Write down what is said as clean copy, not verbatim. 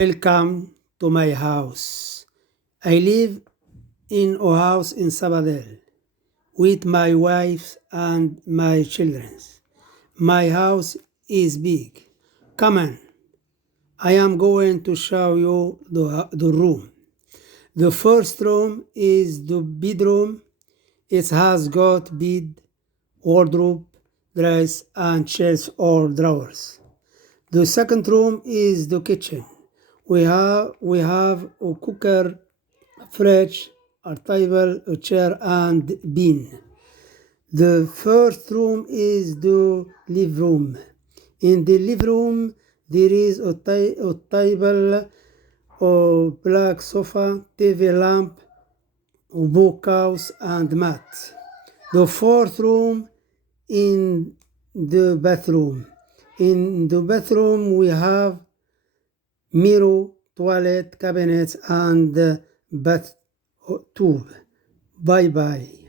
Welcome to my house. I live in a house in Sabadell with my wife and my children. My house is big. Come on. I am going to show you the room. The first room is the bedroom. It has got bed, wardrobe, dress, and chairs or drawers. The second room is the kitchen. We have a cooker, fridge, a table, a chair, and bin. The first room is the living room. In the living room, there is a table, a black sofa, TV lamp, a bookhouse, and mat. The fourth room in the bathroom. In the bathroom, we have mirror, toilet, cabinets, and bathtub. Bye bye.